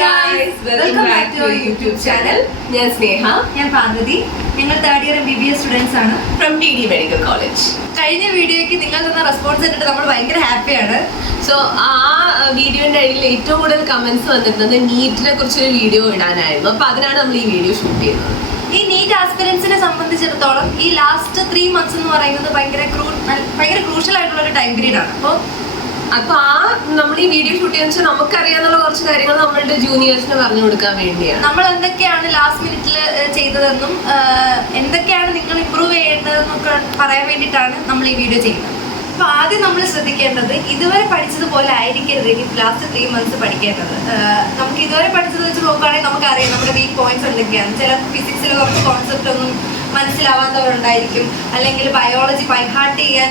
guys, welcome back to our YouTube channel. ഞാൻ സ്നേഹ, ഞാൻ പാർവതി. ഞങ്ങൾ തേർഡ് ഇയർ MBBS സ്റ്റുഡൻസ് ആണ് ഫ്രം TD മെഡിക്കൽ കോളേജ്. കഴിഞ്ഞ വീഡിയോയ്ക്ക് നിങ്ങൾ തന്ന റെസ്പോൺസ് കണ്ടിട്ട് നമ്മൾ ഭയങ്കര ഹാപ്പിയാണ്. സോ ആ വീഡിയോന്റെ ഇടയിൽ ഏറ്റവും കൂടുതൽ കമന്റ്സ് വന്നിരുന്നത് നീറ്റിനെ കുറിച്ചൊരു വീഡിയോ ഇടാനായിരുന്നു. അപ്പൊ അതിനാണ് നമ്മൾ ഈ വീഡിയോ ഷൂട്ട് ചെയ്യുന്നത്. ഈ നീറ്റ് ആസ്പിരൻസിനെ സംബന്ധിച്ചിടത്തോളം ഈ ലാസ്റ്റ് 3 months എന്ന് പറയുന്നത് ഭയങ്കര ക്രൂഷ്യൽ ആയിട്ടുള്ള ഒരു ടൈം പീരീഡ് ആണ്. അപ്പൊ നമ്മൾ ഈ വീഡിയോ ഷൂട്ട് ചെയ്യുന്ന നമുക്കറിയാന്നുള്ള കുറച്ച് കാര്യങ്ങൾ നമ്മളുടെ ജൂനിയേഴ്സിന് പറഞ്ഞു കൊടുക്കാൻ വേണ്ടിയാണ്. നമ്മൾ എന്തൊക്കെയാണ് ലാസ്റ്റ് മിനിറ്റിൽ ചെയ്തതെന്നും എന്തൊക്കെയാണ് നിങ്ങൾ ഇമ്പ്രൂവ് ചെയ്യേണ്ടതെന്നൊക്കെ പറയാൻ വേണ്ടിയിട്ടാണ് നമ്മൾ ഈ വീഡിയോ ചെയ്യുന്നത്. അപ്പൊ ആദ്യം നമ്മൾ ശ്രദ്ധിക്കേണ്ടത് ഇതുവരെ പഠിച്ചതുപോലെ ആയിരിക്കരുത് ഇനി ലാസ്റ്റ് 3 months പഠിക്കേണ്ടത്. നമുക്ക് ഇതുവരെ പഠിച്ചത് വെച്ച് നോക്കുകയാണെങ്കിൽ നമുക്കറിയാം നമ്മുടെ വീക്ക് പോയിന്റ്സ് എന്തൊക്കെയാണ്. ചില ഫിസിക്സിൽ കുറച്ച് കോൺസെപ്റ്റ് ഒന്നും മനസ്സിലാവാത്തവരുണ്ടായിരിക്കും, അല്ലെങ്കിൽ ബയോളജി ബൈഹാർട്ട് ചെയ്യാൻ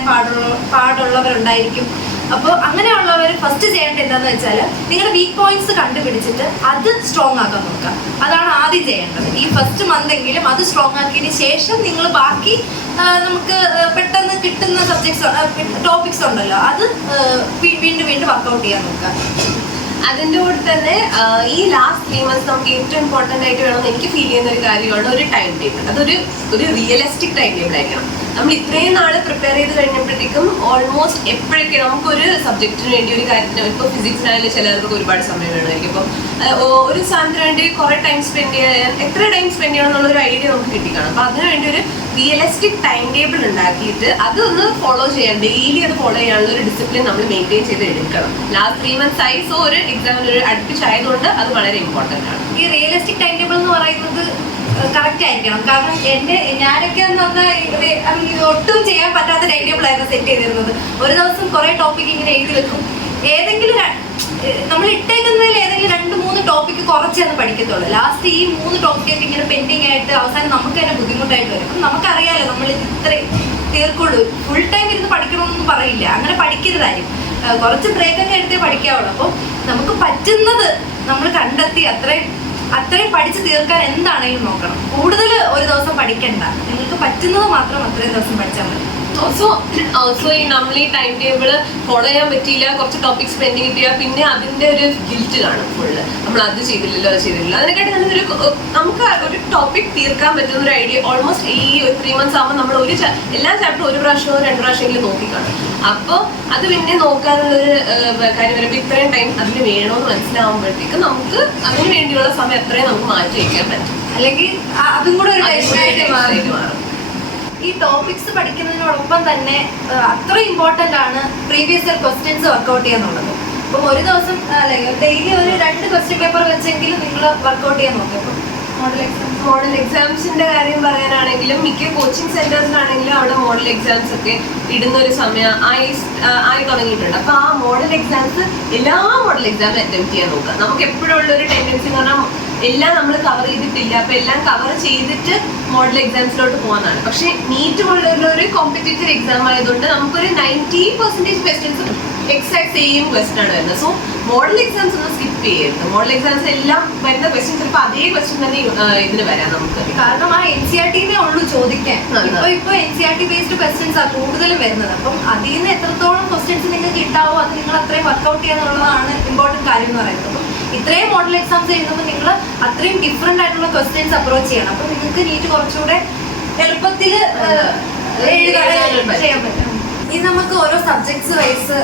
പാടുള്ളവരുണ്ടായിരിക്കും. അപ്പോൾ അങ്ങനെയുള്ളവർ ഫസ്റ്റ് ചെയ്യേണ്ടത് എന്താണെന്ന് വെച്ചാൽ നിങ്ങളുടെ വീക്ക് പോയിന്റ്സ് കണ്ടുപിടിച്ചിട്ട് അത് സ്ട്രോങ് ആക്കാൻ നോക്കുക. അതാണ് ആദ്യം ചെയ്യേണ്ടത്. ഈ ഫസ്റ്റ് മന്ത് എങ്കിലും അത് സ്ട്രോങ് ആക്കിയതിന് ശേഷം നിങ്ങൾ ബാക്കി നമുക്ക് പെട്ടെന്ന് കിട്ടുന്ന ടോപ്പിക്സ് ഉണ്ടല്ലോ അത് വീണ്ടും വർക്കൗട്ട് ചെയ്യാൻ നോക്കുക. അതിൻ്റെ കൂടെ തന്നെ ഈ ലാസ്റ്റ് 3 months നമുക്ക് ഏറ്റവും ഇമ്പോർട്ടൻ്റ് ആയിട്ട് വേണമെന്ന് എനിക്ക് ഫീൽ ചെയ്യുന്ന ഒരു കാര്യമാണ് ഒരു ടൈം ടേബിൾ. അതൊരു റിയലിസ്റ്റിക് ടൈം ടേബിൾ ആയിരിക്കണം. നമ്മൾ ഇത്രയും നാൾ പ്രിപ്പയർ ചെയ്ത് കഴിഞ്ഞപ്പോഴത്തേക്കും ഓൾമോസ്റ്റ് എപ്പോഴൊക്കെ നമുക്കൊരു സബ്ജക്റ്റിന് വേണ്ടി ഒരു കാര്യത്തിന് ഇപ്പോൾ ഫിസിക്സിനായാലും ചിലർക്ക് ഒരുപാട് സമയം വേണമായിരിക്കും. അപ്പം ഒരു സാധനത്തിന് വേണ്ടി കുറേ ടൈം സ്പെൻഡ് ചെയ്യാൻ എത്ര ടൈം സ്പെൻഡ് ചെയ്യണം എന്നുള്ളൊരു ഐഡിയ നമുക്ക് കിട്ടിക്കാണും. അപ്പോൾ അതിന് വേണ്ടി ഒരു റിയലിസ്റ്റിക് ടൈം ടേബിൾ ഉണ്ടാക്കിയിട്ട് അതൊന്ന് ഫോളോ ചെയ്യാൻ ഡെയിലി അത് ഫോളോ ചെയ്യാനുള്ള ഒരു ഡിസിപ്ലിൻ നമ്മൾ മെയിൻറ്റെയിൻ ചെയ്ത് എടുക്കണം. ലാസ്റ്റ് 3 months ആയി. സോ ഒരു എക്സാമിന് ഒരു അടുപ്പിച്ചായതുകൊണ്ട് അത് വളരെ ഇമ്പോർട്ടൻ്റ് ആണ്. ഈ റിയലിസ്റ്റിക് ടൈം ടേബിൾ എന്ന് പറയുന്നത് കറക്റ്റ് ആയിരിക്കണം. കാരണം ഞാനൊക്കെ എന്ന് പറഞ്ഞാൽ ഒട്ടും ചെയ്യാൻ പറ്റാത്ത ടൈം ടേബിൾ ആയിരുന്നു സെറ്റ് ചെയ്തിരുന്നത്. ഒരു ദിവസം കുറെ ടോപ്പിക് ഇങ്ങനെ എഴുതി വെക്കും. ഏതെങ്കിലും നമ്മൾ ഇട്ടേക്കുന്നതിൽ ഏതെങ്കിലും 2-3 ടോപ്പിക്ക് കുറച്ചെന്ന് പഠിക്കത്തുള്ളൂ. ലാസ്റ്റ് ഈ 3 ടോപ്പിക്കൊക്കെ ഇങ്ങനെ പെൻഡിങ് ആയിട്ട് അവസാനം നമുക്ക് തന്നെ ബുദ്ധിമുട്ടായിട്ട് വരും. അപ്പം നമുക്കറിയാലോ നമ്മൾ ഇത്രയും തീർക്കുള്ളൂ. ഫുൾ ടൈം ഇരുന്ന് പഠിക്കണമെന്നൊന്നും പറയില്ല. അങ്ങനെ പഠിക്കരുതായിരിക്കും. കുറച്ച് ബ്രേക്കൊക്കെ എടുത്തേ പഠിക്കാവുള്ളൂ. അപ്പോൾ നമുക്ക് പറ്റുന്നത് നമ്മൾ കണ്ടെത്തി അത്രയും പഠിച്ച് തീർക്കാൻ എന്താണെങ്കിലും നോക്കണം. കൂടുതൽ ഒരു ദിവസം പഠിക്കണ്ട. നിങ്ങൾക്ക് പറ്റുന്നത് മാത്രം അത്രയും ദിവസം പഠിച്ചാൽ മതി. ഓൾസോ ഈ നമ്മൾ ഈ ടൈം ടേബിൾ ഫോളോ ചെയ്യാൻ പറ്റിയില്ല, കുറച്ച് ടോപ്പിക്സ് പെൻഡിങ് കിട്ടിയാൽ പിന്നെ അതിൻ്റെ ഒരു ഗിൽറ്റ് കാണും ഫുള്ള്. നമ്മൾ അത് ചെയ്തില്ലല്ലോ അതിനെക്കാട്ടി നല്ലൊരു നമുക്ക് ഒരു ടോപ്പിക് തീർക്കാൻ പറ്റുന്ന ഒരു ഐഡിയ ഓൾമോസ്റ്റ് ഈ 3 months ആകുമ്പോൾ നമ്മൾ എല്ലാ ചാപ്റ്ററും 1 പ്രാവശ്യമോ 2 പ്രാവശ്യമെങ്കിലും നോക്കിക്കാണും. അപ്പോൾ അത് പിന്നെ നോക്കാനുള്ളൊരു കാര്യം വരുമ്പോൾ ഇത്രയും ടൈം അതിന് വേണമെന്ന് മനസ്സിലാവുമ്പോഴത്തേക്ക് നമുക്ക് അതിന് വേണ്ടിയുള്ള സമയം എത്രയും നമുക്ക് മാറ്റി വയ്ക്കാൻ പറ്റും. അല്ലെങ്കിൽ അതും കൂടെ ഒരു ടെൻഷനായിട്ട് മാറും. ഈ ടോപ്പിക്സ് പഠിക്കുന്നതിനോടൊപ്പം തന്നെ അത്ര ഇമ്പോർട്ടൻ്റ് ആണ് പ്രീവിയസ് ഇയർ ക്വസ്റ്റ്യൻസ് വർക്കൗട്ട് ചെയ്യാന്നുള്ളത്. അപ്പം ഒരു ദിവസം ഡെയിലി ഒരു 2 ക്വസ്റ്റ്യൻ പേപ്പർ വെച്ചെങ്കിലും നിങ്ങൾ വർക്കൗട്ട് ചെയ്യാൻ നോക്കുക. അപ്പം മോഡൽ എക്സാംസിന്റെ കാര്യം പറയാനാണെങ്കിലും മിക്ക കോച്ചിങ് സെന്റേഴ്സിലാണെങ്കിലും അവിടെ മോഡൽ എക്സാംസ് ഒക്കെ ഇടുന്ന ഒരു സമയം ആയി തുടങ്ങിയിട്ടുണ്ട്. അപ്പൊ ആ മോഡൽ എക്സാംസ് എല്ലാ മോഡൽ എക്സാമും അറ്റംപ്റ്റ് ചെയ്യാൻ നോക്കുക. നമുക്ക് എപ്പോഴും ഉള്ളൊരു ടെൻഡൻസി എന്ന് പറഞ്ഞാൽ എല്ലാം നമ്മൾ കവർ ചെയ്തിട്ടില്ല, അപ്പൊ എല്ലാം കവർ ചെയ്തിട്ട് മോഡൽ എക്സാംസിലോട്ട് പോകുന്നതാണ്. പക്ഷെ നീറ്റ് പോലുള്ള ഒരു കോമ്പറ്റേറ്റീവ് എക്സാം ആയതുകൊണ്ട് നമുക്കൊരു 90% ക്വസ്റ്റ്യൻസ് എക്സാക്ട് സെയിം ക്വസ്റ്റൻ ആണ് വരുന്നത്. സോ മോഡൽ എക്സാംസ് ഒന്നും സ്കിപ്പ് ചെയ്യരുത്. മോഡൽ എക്സാംസ് എല്ലാം വരുന്ന ക്വസ്റ്റ്യൻസ് ചിലപ്പോൾ അതേ ക്വസ്റ്റ്യൻ തന്നെ ഇതിന് വരാം നമുക്ക്. കാരണം ആ NCERT-നെ ഉള്ളൂ ചോദിക്കാൻ. ഇപ്പൊ NCERT ബേസ്ഡ് ക്വസ്റ്റ്യൻസ് ആണ് കൂടുതലും വരുന്നത്. അപ്പം അതിൽ നിന്ന് എത്രത്തോളം ക്വസ്റ്റ്യൻസ് നിങ്ങൾക്ക് കിട്ടാവോ അത് നിങ്ങൾ അത്രയും വർക്കൗട്ട് ചെയ്യാന്നുള്ളതാണ് ഇമ്പോർട്ടൻറ്റ് കാര്യം എന്ന് പറയുന്നത്. അപ്പം ഇത്രയും മോഡൽ എക്സാംസ് എഴുതുമ്പോൾ നിങ്ങൾ അത്രയും ഡിഫറെന്റ് ആയിട്ടുള്ള ക്വസ്റ്റ്യൻസ് അപ്രോച്ച് ചെയ്യണം. അപ്പം നിങ്ങൾക്ക് നീറ്റ് കുറച്ചുകൂടെ എളുപ്പത്തിൽ ചെയ്യാൻ പറ്റും. ഇനി നമുക്ക് ഓരോ സബ്ജക്ട്സ് വൈസ്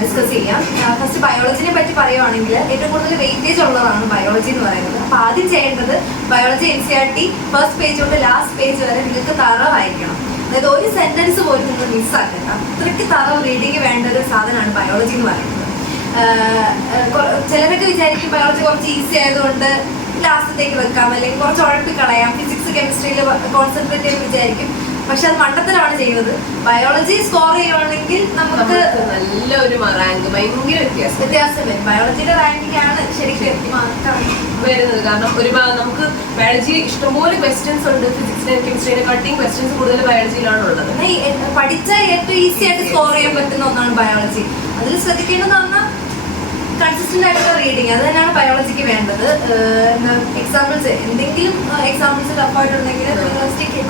ഡിസ്കസ് ചെയ്യാം. ഫസ്റ്റ് ബയോളജിനെ പറ്റി പറയുവാണെങ്കിൽ ഏറ്റവും കൂടുതൽ വെയിറ്റേജ് ഉള്ളതാണ് ബയോളജി എന്ന് പറയുന്നത്. അപ്പോൾ ആദ്യം ചെയ്യേണ്ടത് ബയോളജി NCERT ഫസ്റ്റ് പേജ് തൊട്ട് ലാസ്റ്റ് പേജ് വരെ നിങ്ങൾക്ക് തറവ് വായിക്കണം. അതായത് ഒരു സെന്റൻസ് പോലും നിങ്ങൾ മിസ്സാക്കണ്ട. അത്രയ്ക്ക് തറവ് റീഡിങ് വേണ്ട ഒരു സാധനമാണ് ബയോളജി എന്ന് പറയുന്നത്. ചിലരൊക്കെ വിചാരിക്കും ബയോളജി കുറച്ച് ഈസി ആയതുകൊണ്ട് ലാസ്റ്റത്തേക്ക് വെക്കാം, അല്ലെങ്കിൽ കുറച്ച് ഉഴപ്പി കളയാം, ഫിസിക്സ് കെമിസ്ട്രിയിൽ കോൺസെൻട്രേറ്റ് ചെയ്ത് വിചാരിക്കും. പക്ഷെ അത് മണ്ടത്തിലാണ് ചെയ്യുന്നത്. ബയോളജി സ്കോർ ചെയ്യുവാണെങ്കിൽ നമുക്ക് നല്ലൊരു റാങ്ക് ഭയങ്കര വ്യത്യാസം വരും. ബയോളജിയുടെ റാങ്കിങ് ആണ് ശരിക്കും വരുന്നത്. കാരണം നമുക്ക് ബയോളജി ഇഷ്ടംപോലെ ക്വസ്റ്റ്യൻസ് ഉണ്ട്. ഫിസിക്സിനെ കെമിസ്ട്രിനെ കട്ടിങ് ക്വസ്റ്റ്യൻസ് കൂടുതൽ ബയോളജിയിലാണ് ഉള്ളത്. പഠിച്ച ഏറ്റവും ഈസി ആയിട്ട് സ്കോർ ചെയ്യാൻ പറ്റുന്ന ഒന്നാണ് ബയോളജി. അതിൽ ശ്രദ്ധിക്കേണ്ടതെന്ന് പറഞ്ഞാൽ കൺസിസ്റ്റന്റ് ആയിട്ടുള്ള റീഡിങ്. അത് തന്നെയാണ് ബയോളജിക്ക് വേണ്ടത്. എക്സാമ്പിൾസ് എന്തെങ്കിലും എക്സാമ്പിൾസ് ടഫായിട്ടുണ്ടെങ്കിൽ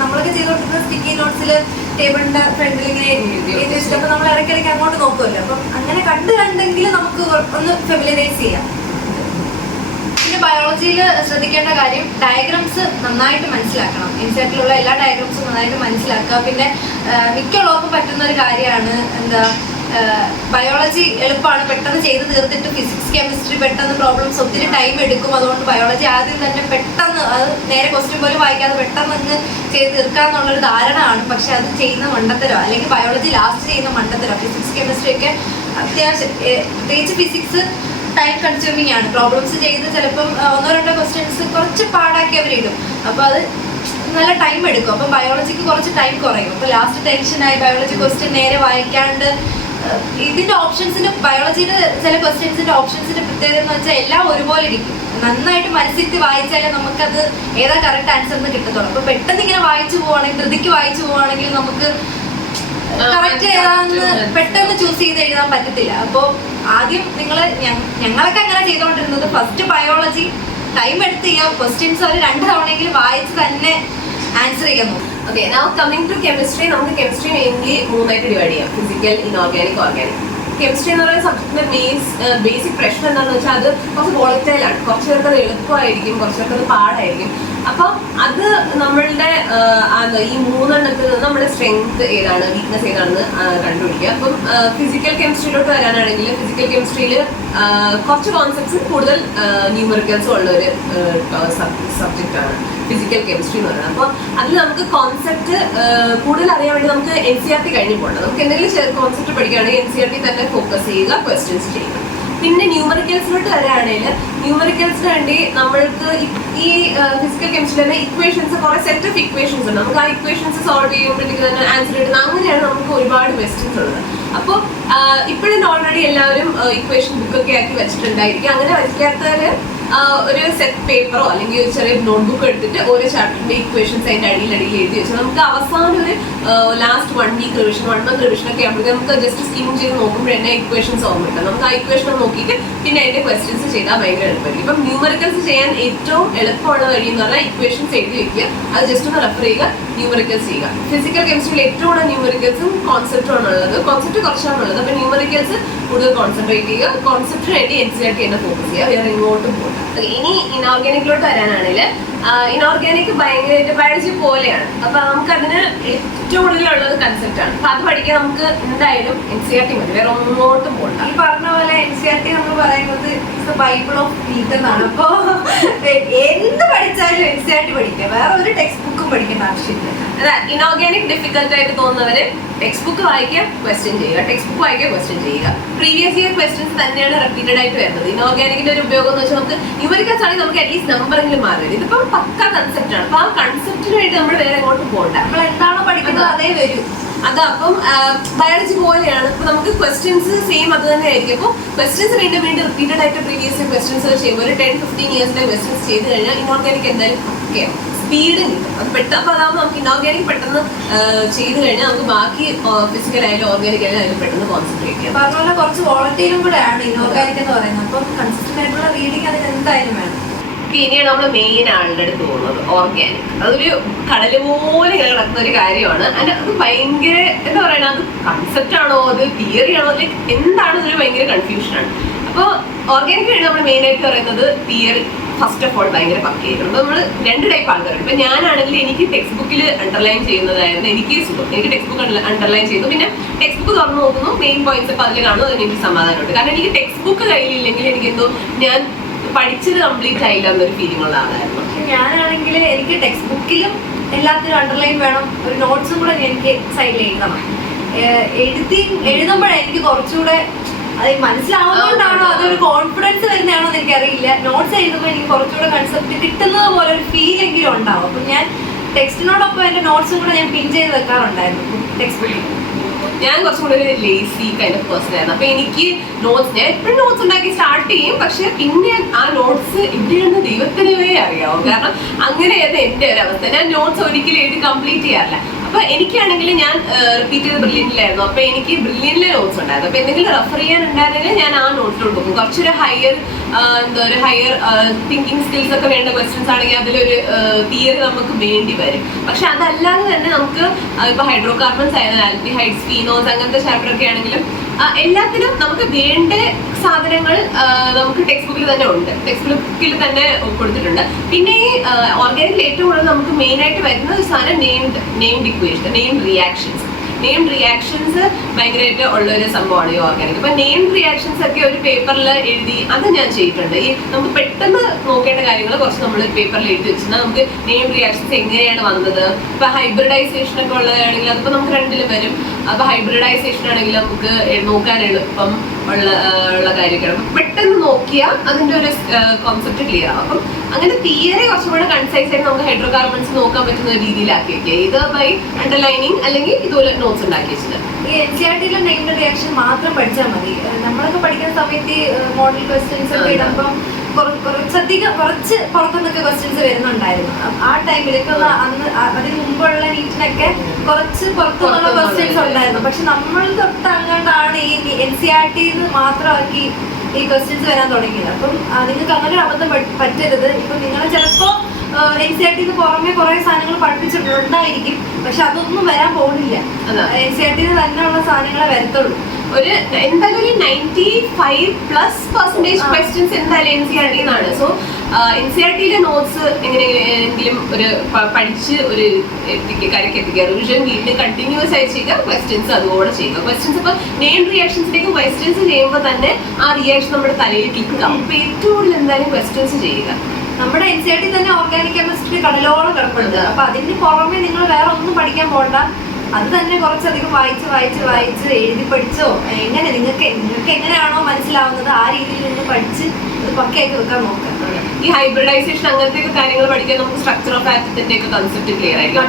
നമ്മളൊക്കെ ചെയ്തുകൊണ്ടിരുന്ന സ്റ്റിക്കി നോട്ട്സിൽ ടേബിളിന്റെ ഫ്രണ്ടിൽ ഇങ്ങനെ എഴുതി വെച്ചിട്ട് അപ്പൊ നമ്മൾ ഇടയ്ക്കിടയ്ക്ക് അങ്ങോട്ട് നോക്കുമല്ലോ. അപ്പം അങ്ങനെ കണ്ടെങ്കിൽ നമുക്ക് ഒന്ന് ഫെമിലറൈസ് ചെയ്യാം. പിന്നെ ബയോളജിയിൽ ശ്രദ്ധിക്കേണ്ട കാര്യം ഡയഗ്രാംസ് നന്നായിട്ട് മനസ്സിലാക്കണം. ഇൻസെറ്റിലുള്ള എല്ലാ ഡയഗ്രാംസും നന്നായിട്ട് മനസ്സിലാക്കുക. പിന്നെ മിക്കുള്ളവർക്കും പറ്റുന്ന ഒരു കാര്യമാണ് എന്താ, ബയോളജി എളുപ്പമാണ്, പെട്ടെന്ന് ചെയ്ത് തീർത്തിട്ട് ഫിസിക്സ് കെമിസ്ട്രി പെട്ടെന്ന് പ്രോബ്ലംസ് ഒത്തിരി ടൈം എടുക്കും. അതുകൊണ്ട് ബയോളജി ആദ്യം തന്നെ പെട്ടെന്ന് അത് നേരെ ക്വസ്റ്റ്യൻ പോലും വായിക്കാതെ പെട്ടെന്ന് അങ്ങ് ചെയ്ത് തീർക്കാന്നുള്ളൊരു ധാരണയാണ്. പക്ഷെ അത് ചെയ്യുന്ന മണ്ടത്തരോ, അല്ലെങ്കിൽ ബയോളജി ലാസ്റ്റ് ചെയ്യുന്ന മണ്ടത്തരോ. ഫിസിക്സ് കെമിസ്ട്രി ഒക്കെ അത്യാവശ്യം, പ്രത്യേകിച്ച് ഫിസിക്സ് ടൈം കൺസ്യൂമിങ് ആണ്. പ്രോബ്ലംസ് ചെയ്ത് ചിലപ്പം 1-2 ക്വസ്റ്റ്യൻസ് കുറച്ച് പാടാക്കി അവരിടും. അപ്പോൾ അത് നല്ല ടൈം എടുക്കും. അപ്പം ബയോളജിക്ക് കുറച്ച് ടൈം കുറയും. അപ്പോൾ ലാസ്റ്റ് ടെൻഷനായി ബയോളജി ക്വസ്റ്റ്യൻ നേരെ വായിക്കാണ്ട്. ഇതിന്റെ ഓപ്ഷൻസിന്റെ, ബയോളജിയുടെ ചില ക്വസ്റ്റ്യൻസിന്റെ ഓപ്ഷൻസിന്റെ പ്രത്യേകത എന്ന് വെച്ചാൽ എല്ലാം ഒരുപോലെ ഇരിക്കും. നന്നായിട്ട് മനസ്സിരുത്തി വായിച്ചാലേ നമുക്കത് ഏതാ കറക്റ്റ് ആൻസർ എന്ന് കിട്ടത്തുള്ളൂ. അപ്പൊ പെട്ടെന്ന് ഇങ്ങനെ വായിച്ചു പോവാണെങ്കിൽ, ധൃതിക്ക് വായിച്ചു പോവാണെങ്കിൽ നമുക്ക് കറക്റ്റ് ഏതാന്ന് പെട്ടെന്ന് ചൂസ് ചെയ്ത് എഴുതാൻ പറ്റത്തില്ല. അപ്പോൾ ആദ്യം ഞങ്ങളൊക്കെ അങ്ങനെ ചെയ്തുകൊണ്ടിരുന്നത്, ഫസ്റ്റ് ബയോളജി ടൈം എടുത്ത് ചെയ്യുക, ക്വസ്റ്റ്യൻസ് ഒരു 2 തവണയെങ്കിലും വായിച്ച് തന്നെ ആൻസർ ചെയ്യാൻ നോക്കും. Okay, now coming to chemistry. നമുക്ക് കെമിസ്ട്രി മെയിൻലി 3 ഡിവൈഡ് ചെയ്യാം: ഫിസിക്കൽ, ഇനോർഗാനിക്, ഓർഗാനിക്. കെമിസ്ട്രി എന്ന് പറയുന്ന സബ്ജക്റ്റിന്റെ ബേസിക് പ്രശ്നം എന്താണെന്ന് വെച്ചാൽ അത് കുറച്ച് വോളറ്റൈലാണ്. കുറച്ച് പേർക്ക് അത് എളുപ്പമായിരിക്കും, കുറച്ച് പേർക്ക് അത് പാടായിരിക്കും. അപ്പം അത് നമ്മളുടെ ഈ 3 എണ്ണത്തിൽ നിന്ന് നമ്മുടെ സ്ട്രെങ്ത് ഏതാണ്, വീക്ക്നെസ് ഏതാണെന്ന് കണ്ടുപിടിക്കുക. അപ്പം ഫിസിക്കൽ കെമിസ്ട്രിയിലോട്ട് വരാനാണെങ്കിൽ, ഫിസിക്കൽ കെമിസ്ട്രിയിൽ കുറച്ച് കോൺസെപ്റ്റ്സ് കൂടുതൽ ന്യൂമറിക്കൽസും ഉള്ള ഒരു സബ്ജക്റ്റാണ് ഫിസിക്കൽ കെമിസ്ട്രി എന്ന് പറയുന്നത്. അപ്പോൾ അതിൽ നമുക്ക് കോൺസെപ്റ്റ് കൂടുതൽ അറിയാൻ വേണ്ടി നമുക്ക് NCERT കഴിഞ്ഞ് പോകണം. നമുക്ക് എന്തെങ്കിലും കോൺസെപ്റ്റ് പഠിക്കുകയാണെങ്കിൽ NCERT തന്നെ ഫോക്കസ് ചെയ്യുക, ക്വസ്റ്റ്യൻസ് ചെയ്യുക. പിന്നെ ന്യൂമറിക്കൽസിലോട്ട് വരികയാണെങ്കിൽ, ന്യൂമറിക്കൽസിന് വേണ്ടി നമ്മൾക്ക് ഈ ഫിസിക്കൽ കെമിസ്ട്രി തന്നെ ഇക്വേഷൻസ്, കുറെ സെറ്റ് ഓഫ് ഇക്വേഷൻസ് ഉണ്ട്. നമുക്ക് ആ ഇക്വേഷൻസ് സോൾവ് ചെയ്യുമ്പോഴത്തേക്ക് തന്നെ ആൻസർ കിട്ടുന്നത്. അങ്ങനെയാണ് നമുക്ക് ഒരുപാട് ക്വസ്റ്റ്യൻസ് ഉള്ളത്. അപ്പോൾ ഇപ്പോഴും ഓൾറെഡി എല്ലാവരും ഇക്വേഷൻ ബുക്കൊക്കെ ആക്കി വെച്ചിട്ടുണ്ടായിരിക്കും. അങ്ങനെ വയ്ക്കാത്തവർ ഒരു സെറ്റ് പേപ്പറോ അല്ലെങ്കിൽ ഒരു ചെറിയ നോട്ട്ബുക്ക് എടുത്തിട്ട് ഓരോ ചാപ്റ്ററിന്റെ ഇക്വേഷൻസ് അതിന്റെ അടിയിൽ എഴുതി വെച്ചാൽ നമുക്ക് അവസാനം ഒരു last 1 week revision, 1 month revision ഒക്കെ ആകുമ്പോഴേക്കും നമുക്ക് ജസ്റ്റ് സ്കീം ചെയ്ത് നോക്കുമ്പോൾ തന്നെ ഇക്വേഷൻസ് ഓർമ്മ കിട്ടും. നമുക്ക് ആ ഇക്വേഷൻ നോക്കിയിട്ട് പിന്നെ അതിന്റെ ക്വസ്റ്റ്യൻസ് ചെയ്താൽ ഭയങ്കര എളുപ്പമായിരിക്കും. ഇപ്പം ന്യൂമറിക്കൽസ് ചെയ്യാൻ ഏറ്റവും എളുപ്പമുള്ള വഴി എന്ന് പറഞ്ഞാൽ ഇക്വേഷൻസ് എഴുതി വെക്കുക, അത് ജസ്റ്റ് ഒന്ന് റെഫർ ചെയ്യുക, ന്യൂമറിക്കൽസ് ചെയ്യുക. ഫിസിക്കൽ കെമിസ്ട്രിയിൽ ഏറ്റവും കൂടുതൽ ന്യൂമറിക്കൽസും കോൺസെപ്റ്റും ആണുള്ളത്. കോൺസെപ്റ്റ് കുറച്ചാണുള്ളത്. അപ്പം ന്യൂമറിക്കൽസ് കൂടുതൽ കോൺസെൻട്രേറ്റ് ചെയ്യുക, കോൺസെപ്റ്റിന് വേണ്ടി NCERT തന്നെ ഫോക്കസ് ചെയ്യുക, വേറെ ഇങ്ങോട്ടും പോകണ്ട. ഇനി ഇനോർഗാനിക്കിലോട്ട് വരാനാണെങ്കിൽ, ഇനോർഗാനിക് ഭയങ്കരമായിട്ട് ബയോളജി പോലെയാണ്. അപ്പൊ നമുക്ക് അതിന് ഏറ്റവും കൂടുതലുള്ളത് കൺസെപ്റ്റ് ആണ്. അപ്പൊ അത് പഠിക്കാൻ നമുക്ക് എന്തായാലും NCERT മതി, വേറെ ഒന്നോട്ടും പോകണ്ട. ഈ പറഞ്ഞ പോലെ NCERT നമ്മൾ പറയുന്നത് ബൈബിൾ ഓഫ് നീറ്റ് എന്നാണ്. അപ്പൊ എന്ത് പഠിച്ചാലും NCERT പഠിക്കുക, വേറെ ഒരു ടെക്സ്റ്റ് ബുക്കും പഠിക്കേണ്ട ആവശ്യമില്ല. അതാ ഇനോർഗാനിക് ഡിഫിക്കൽട്ട് ആയിട്ട് തോന്നുന്നവര് ടെക്സ്റ്റ് ബുക്ക് വായിക്കുക, ക്വസ്റ്റ്യൻ ചെയ്യുക, ടെക്സ്റ്റ് ബുക്ക് വായിക്കുക, ക്വസ്റ്റ്യൻ ചെയ്യുക. പ്രീവിയസ് ഇയർ ക്വസ്റ്റ്യൻസ് തന്നെയാണ് റിപ്പീറ്റഡ് ആയിട്ട് വരുന്നത്. ഇനോർഗാനിക്കിന്റെ ഒരു ഉപയോഗം എന്ന് വെച്ചാൽ നമുക്ക് ന്യൂമറിക്കൽസ് ആണെങ്കിൽ നമുക്ക് അറ്റ്ലീസ്റ്റ് നമ്പറെങ്കിലും മാറിയത്. ഇതിപ്പോ പക്ക കൺസെപ്റ്റ് ആണ്. അപ്പൊ ആ കൺസെപ്റ്റിന് വേണ്ടി നമ്മൾ വേറെ എങ്ങോട്ടും പോകണ്ട, നമ്മൾ എന്താണോ പഠിക്കുന്നത് അതേ വരും. അതാ അപ്പം ബയോളജി പോലെയാണ്. ഇപ്പൊ നമുക്ക് ക്വസ്റ്റ്യൻസ് സെയിം അത് തന്നെ ആയിരിക്കും. അപ്പോൾ ക്വസ്റ്റ്യൻസ് വീണ്ടും റിപ്പീറ്റഡ് ആയിട്ട് പ്രീവിയസ് ഇയർ ക്വസ്റ്റ്യൻസ് ചെയ്യുമ്പോൾ ഒരു 10-15 ഇയേഴ്സിന്റെ ക്വസ്റ്റ്യൻസ് ചെയ്ത് കഴിഞ്ഞാൽ ഇനോർഗാനിക് എന്തായാലും പക്കയാവും, സ്പീഡ് കിട്ടും. അത് പെട്ടെന്ന് അപ്പോൾ അതാകുമ്പോൾ നമുക്ക് ഇനോർഗാനിക് പെട്ടെന്ന് ചെയ്ത് കഴിഞ്ഞാൽ നമുക്ക് ബാക്കി ഫിസിക്കൽ ആയാലും ഓർഗാനിക് ആയാലും അതിൽ പെട്ടെന്ന് കോൺസെൻട്രേറ്റ് ചെയ്യാം. പറഞ്ഞ പോലെ കുറച്ച് വോളറ്റൈലും കൂടെ ആണ് ഇനോർഗാനിക് എന്ന് പറയുന്നത്. അപ്പം കൺസിസ്റ്റന്റ് ആയിട്ടുള്ള റീഡിങ് അതിന് എന്തായാലും വേണം. ഇനിയാണ് നമ്മൾ മെയിൻ ആളുടെ അടുത്ത് പോകുന്നത്, ഓർഗാനിക്. അതൊരു കടല് പോലെ കിടക്കുന്ന ഒരു കാര്യമാണ്. അതിന് അത് ഭയങ്കര എന്താ പറയുക, അത് കൺസെപ്റ്റ് ആണോ, അത് തിയറി ആണോ, ലൈക്ക് എന്താണ്, അതൊരു ഭയങ്കര കൺഫ്യൂഷനാണ്. അപ്പോൾ ഓർഗാനിക് വേണ്ടി നമ്മൾ മെയിൻ ആയിട്ട് പറയുന്നത് തിയറി ഫസ്റ്റ് ഓഫ് ഓൾ ഭയങ്കര പക്കയായിരുന്നു. അപ്പോൾ നമ്മൾ 2 ടൈപ്പ് ആൾക്കാരുണ്ട്. ഇപ്പം ഞാനാണെങ്കിൽ എനിക്ക് ടെക്സ്റ്റ് ബുക്കിൽ അണ്ടർലൈൻ ചെയ്യുന്നതായിരുന്നു എനിക്ക് സുഖം. എനിക്ക് ടെക്സ്റ്റ് ബുക്ക് അണ്ടർലൈൻ ചെയ്തു. പിന്നെ ടെക്സ്റ്റ് ബുക്ക് തുറന്നു നോക്കുന്നു, മെയിൻ പോയിന്റ്സ് അപ്പോൾ അതിൽ കാണുന്നു, അതിന് എനിക്ക് സമാധാനമുണ്ട്. കാരണം എനിക്ക് ടെക്സ്റ്റ് ബുക്ക് കയ്യിലില്ലെങ്കിൽ എനിക്കെന്തോ ഞാൻ പഠിച്ചത് കംപ്ലീറ്റ് ആയില്ല എന്നൊരു ഫീലിംഗ് ഉള്ള ആളായിരുന്നു. ഞാനാണെങ്കിൽ എനിക്ക് ടെക്സ്റ്റ് ബുക്കിലും എല്ലാത്തിനും അണ്ടർലൈൻ വേണം, ഒരു നോട്ട്സും കൂടെ എനിക്ക് സൈഡിൽ എഴുതണം. എഴുതുമ്പോഴേ എനിക്ക് കുറച്ചുകൂടെ അത് മനസ്സിലാവുന്നതുകൊണ്ടാണോ അതൊരു കോൺഫിഡൻസ് വരുന്നതാണോ എന്ന് എനിക്കറിയില്ല. നോട്ട്സ് എഴുതുമ്പോൾ എനിക്ക് കുറച്ചുകൂടെ കൺസെപ്റ്റ് കിട്ടുന്നത് പോലെ ഒരു ഫീൽ എങ്കിലും ഉണ്ടാവും. അപ്പം ഞാൻ ടെക്സ്റ്റിനോടൊപ്പം എൻ്റെ നോട്ട്സും കൂടെ ഞാൻ പിൻ ചെയ്ത് വെക്കാറുണ്ടായിരുന്നു ടെക്സ്റ്റ് ബുക്കിൽ. ഞാൻ കുറച്ചും കൂടെ ഒരു ലേസി കൈൻഡ് ഓഫ് പേഴ്സൺ ആയിരുന്നു. അപ്പൊ എനിക്ക് നോട്ട്സ്, ഞാൻ എപ്പോഴും നോട്ട്സ് ഉണ്ടാക്കി സ്റ്റാർട്ട് ചെയ്യും. പക്ഷെ പിന്നെ ആ നോട്ട്സ് എവിടെയാണെന്ന് ദൈവത്തിനേ അറിയാവും. കാരണം അങ്ങനെയായിരുന്നു എൻ്റെ ഒരു അവസ്ഥ. ഞാൻ നോട്ട്സ് ഒരിക്കലും എഴുതി കംപ്ലീറ്റ് ചെയ്യാറില്ല. അപ്പൊ എനിക്കാണെങ്കിൽ ഞാൻ റിപ്പീറ്റ് ചെയ്ത് ബ്രില്യൻറ്റിലായിരുന്നു. അപ്പൊ എനിക്ക് ബ്രില്യൻറ്റിലെ നോട്ട്സ് ഉണ്ടായിരുന്നു. അപ്പൊ എന്തെങ്കിലും റെഫർ ചെയ്യാൻ ഉണ്ടായിരുന്നെങ്കിൽ ഞാൻ ആ നോട്ട്സിലോട്ട് പോകും. കുറച്ചൊരു ഹയർ തിങ്കിങ് സ്കിൽസ് ഒക്കെ വേണ്ട ക്വസ്റ്റ്യൻസ് ആണെങ്കിൽ അതിലൊരു തിയറി നമുക്ക് വേണ്ടി വരും. പക്ഷെ അതല്ലാതെ തന്നെ നമുക്ക് ഇപ്പൊ ഹൈഡ്രോ കാർബൺസ് ആയാലും ആൽഡിഹൈഡ്സ്, ഫീനോസ് അങ്ങനത്തെ ചാപ്റ്റർ ഒക്കെ ആണെങ്കിലും എല്ലാത്തിനും നമുക്ക് വേണ്ട സാധനങ്ങൾ നമുക്ക് ടെക്സ്റ്റ് ബുക്കിൽ തന്നെ ഉണ്ട്, ടെക്സ്റ്റ് ബുക്കിൽ തന്നെ കൊടുത്തിട്ടുണ്ട്. പിന്നെ ഈ ഓർഗാനിക്കിൽ ഏറ്റവും കൂടുതൽ നമുക്ക് മെയിൻ ആയിട്ട് വരുന്ന ഒരു സാധനം named equation, named reactions. Named reactions ഭയങ്കരമായിട്ട് ഉള്ള ഒരു സംഭവമാണ് ഈ ഓർഗാനിക്. അപ്പൊ നെയിംഡ് റിയാക്ഷൻസ് ഒക്കെ ഒരു പേപ്പറിൽ എഴുതി അത് ഞാൻ ചെയ്തിട്ടുണ്ട്. ഈ നമുക്ക് പെട്ടെന്ന് നോക്കേണ്ട കാര്യങ്ങൾ കുറച്ച് നമ്മൾ പേപ്പറിൽ എഴുതി വെച്ചാൽ നമുക്ക് നെയിംഡ് റിയാക്ഷൻസ് എങ്ങനെയാണ് വന്നത്. ഇപ്പൊ ഹൈബ്രിഡൈസേഷൻ ഒക്കെ ഉള്ളതാണെങ്കിൽ അതിപ്പോ നമുക്ക് രണ്ടിലും വരും. അപ്പൊ ഹൈബ്രിഡൈസേഷൻ ആണെങ്കിൽ നമുക്ക് നോക്കാൻ എളുപ്പം ഉള്ള കാര്യങ്ങളാണ്. പെട്ടെന്ന് നോക്കിയാൽ അതിന്റെ ഒരു കോൺസെപ്റ്റ് ക്ലിയർ ആവും. അപ്പം അങ്ങനെ തിയറി കുറച്ചും കൂടെ കൺസൈസ് ആയിട്ട് നമുക്ക് ഹൈഡ്രോ കാർബൺസ് നോക്കാൻ പറ്റുന്ന രീതിയിലാക്കി വെക്കുക, ഇത് ബൈ അണ്ടർലൈനിങ് അല്ലെങ്കിൽ ഇതുപോലെ നോട്ട്സ് ഉണ്ടാക്കി വെച്ചത്. ഈ NCERT-ലെ നെയിംഡ് റിയാക്ഷൻ മാത്രം പഠിച്ചാൽ മതി. നമ്മളൊക്കെ പഠിക്കുന്ന സമയത്ത് മോഡൽ ക്വസ്റ്റ്യൻസ് ഒക്കെ ഇടുമ്പം കുറച്ച് പുറത്തുനിന്നൊക്കെ ക്വസ്റ്റ്യൻസ് വരുന്നുണ്ടായിരുന്നു. ആ ടൈമിലൊക്കെ അന്ന് അതിന് മുമ്പുള്ള നീറ്റിനൊക്കെ കുറച്ച് പുറത്തുനിന്നുള്ള ക്വസ്റ്റ്യൻസ് ഉണ്ടായിരുന്നു. പക്ഷെ നമ്മൾ തൊട്ട് അങ്ങോട്ടാണ് ഈ NCERT-ന്ന് മാത്രമാക്കി ഈ ക്വസ്റ്റ്യൻസ് വരാൻ തുടങ്ങിയത്. അപ്പം നിങ്ങൾക്ക് അങ്ങനെ ഒരു അബദ്ധം പറ്റരുത്. ഇപ്പൊ നിങ്ങൾ ചിലപ്പോ NCERT-ന്ന് പുറമെ കുറെ സാധനങ്ങൾ പഠിപ്പിച്ചിട്ടുണ്ടായിരിക്കും, പക്ഷെ അതൊന്നും വരാൻ പോകുന്നില്ല. NCERT-ന്ന് തന്നെയുള്ള സാധനങ്ങളെ വരത്തുള്ളൂ. ഒരു എന്തായാലും ഒരു 95+% ക്വസ്റ്റ്യൻസ് എന്തായാലും NCERT-ന്നാണ്. സോ NCERT-ലെ നോട്ട്സ് എങ്ങനെയെങ്കിലും ഒരു പഠിച്ച് ഒരു കരയ്ക്ക് എത്തിക്കുക, റിവിഷൻ വീണ്ടും കണ്ടിന്യൂസ് ആയി ചെയ്യുക, ക്വസ്റ്റ്യൻസ് അതുപോലെ ചെയ്യുക. ക്വസ്റ്റ്യൻസ് ഇപ്പൊ നെയിം റിയാക്ഷൻസിലേക്ക് ക്വസ്റ്റ്യൻസ് ചെയ്യുമ്പോൾ തന്നെ ആ റിയാക്ഷൻ നമ്മുടെ തലയിൽ കിട്ടുക. അപ്പൊ ഏറ്റവും കൂടുതൽ എന്തായാലും ക്വസ്റ്റ്യൻസ് ചെയ്യുക. നമ്മുടെ NCERT തന്നെ ഓർഗാനിക് കെമിസ്ട്രി കടലോളം കിടപ്പുണ്ട്. അപ്പൊ അതിന് പുറമെ നിങ്ങൾ വേറെ ഒന്നും പഠിക്കാൻ പോകണ്ട, അത് തന്നെ കുറച്ചധികം വായിച്ച് എഴുതി പഠിച്ചോ, നിങ്ങൾക്ക് എങ്ങനെയാണോ മനസ്സിലാവുന്നത് ആ രീതിയിൽ നിന്ന് പഠിച്ച് ഇത് പക്കയാക്കി വെക്കാൻ നോക്കാം. ഈ ഹൈബ്രിഡൈസേഷൻ അങ്ങനത്തെ കാര്യങ്ങൾ പഠിക്കാൻ നമുക്ക് സ്ട്രക്ചർ ഓഫ് ആറ്റത്തിന്റെ ഒക്കെ കൺസെപ്റ്റ് ക്ലിയർ ആയിരിക്കും.